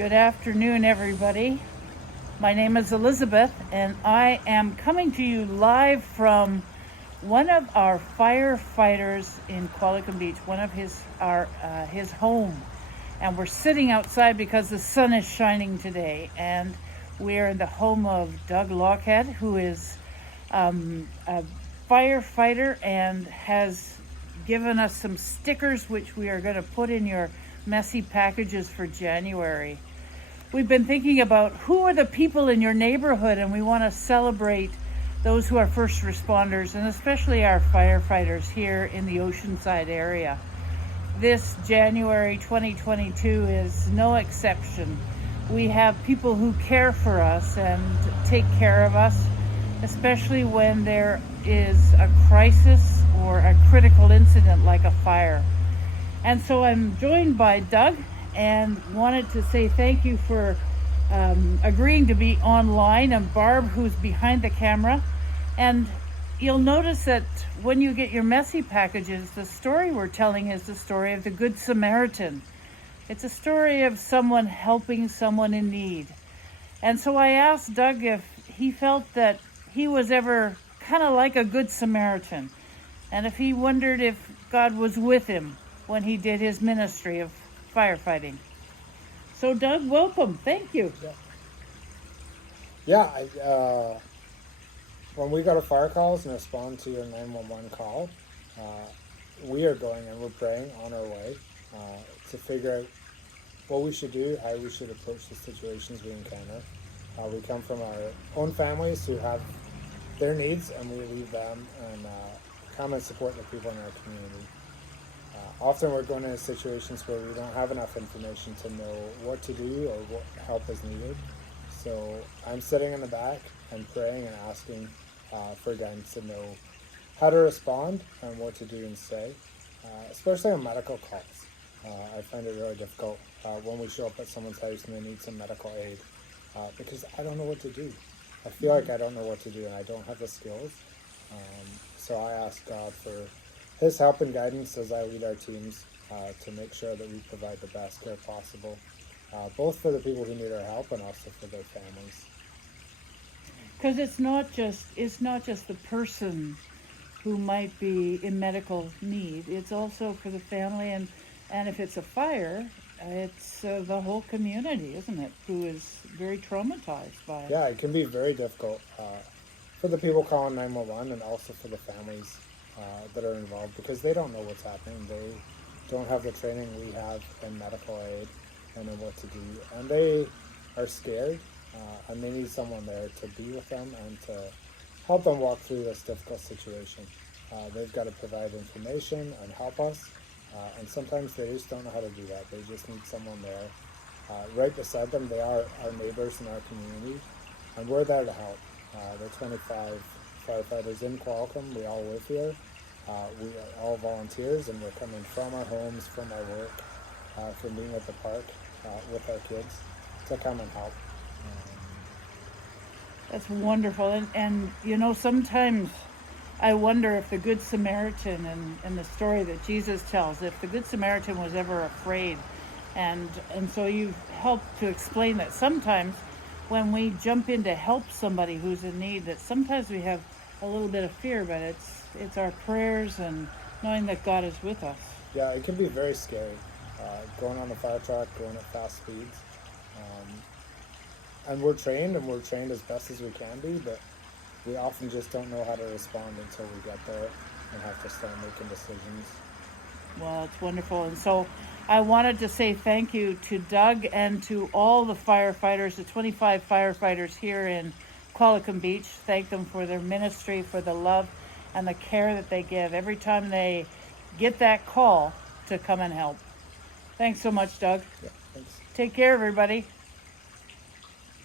Good afternoon, everybody. My name is Elizabeth, and I am coming to you live from one of our firefighters in Qualicum Beach, one of his home. And we're sitting outside because the sun is shining today. And we're in the home of Doug Lockhead, who is a firefighter and has given us some stickers, which we are going to put in your messy packages for January. We've been thinking about who are the people in your neighborhood, and we want to celebrate those who are first responders, and especially our firefighters here in the Oceanside area. This January 2022 is no exception. We have people who care for us and take care of us, especially when there is a crisis or a critical incident like a fire. And so I'm joined by Doug and wanted to say thank you for agreeing to be online, and Barb, who's behind the camera. And you'll notice that when you get your messy packages, the story we're telling is the story of the Good Samaritan. It's a story of someone helping someone in need. And so I asked Doug if he felt that he was ever kind of like a Good Samaritan, and if he wondered if God was with him when he did his ministry of firefighting. So Doug, welcome. Thank you. When we go to fire calls and respond to your 911 call, we are going and we're praying on our way to figure out what we should do, how we should approach the situations we encounter. We come from our own families who have their needs, and we leave them and come and support the people in our community. Often we're going into situations where we don't have enough information to know what to do or what help is needed. So I'm sitting in the back and praying and asking for guidance to know how to respond and what to do and say, especially on medical calls. I find it really difficult when we show up at someone's house and they need some medical aid because I don't know what to do. I feel like I don't know what to do and I don't have the skills. So I ask God for His help and guidance as I lead our teams to make sure that we provide the best care possible, both for the people who need our help and also for their families. Because it's not just the person who might be in medical need. It's also for the family, and if it's a fire, it's the whole community, isn't it, who is very traumatized by it. Yeah, it can be very difficult for the people calling 911 and also for the families that are involved, because they don't know what's happening. They don't have the training we have in medical aid and in what to do, and they are scared, and they need someone there to be with them and to help them walk through this difficult situation. They've got to provide information and help us, and sometimes they just don't know how to do that. They just need someone there right beside them. They are our neighbors in our community, and we're there to help. There are 25 firefighters in Qualicum. We all live here. We are all volunteers, and we're coming from our homes, from our work, from being at the park with our kids to come and help. That's wonderful. And you know, sometimes I wonder if the Good Samaritan and the story that Jesus tells, if the Good Samaritan was ever afraid. And so you've helped to explain that sometimes when we jump in to help somebody who's in need, that sometimes we have a little bit of fear, but it's our prayers and knowing that God is with us. Yeah, it can be very scary, going on the fire truck, going at fast speeds. And we're trained as best as we can be, but we often just don't know how to respond until we get there and have to start making decisions. Well, it's wonderful. And so I wanted to say thank you to Doug and to all the firefighters, the 25 firefighters here in Qualicum Beach. Thank them for their ministry, for the love and the care that they give every time they get that call to come and help. Thanks so much, Doug. Yeah, thanks. Take care, everybody.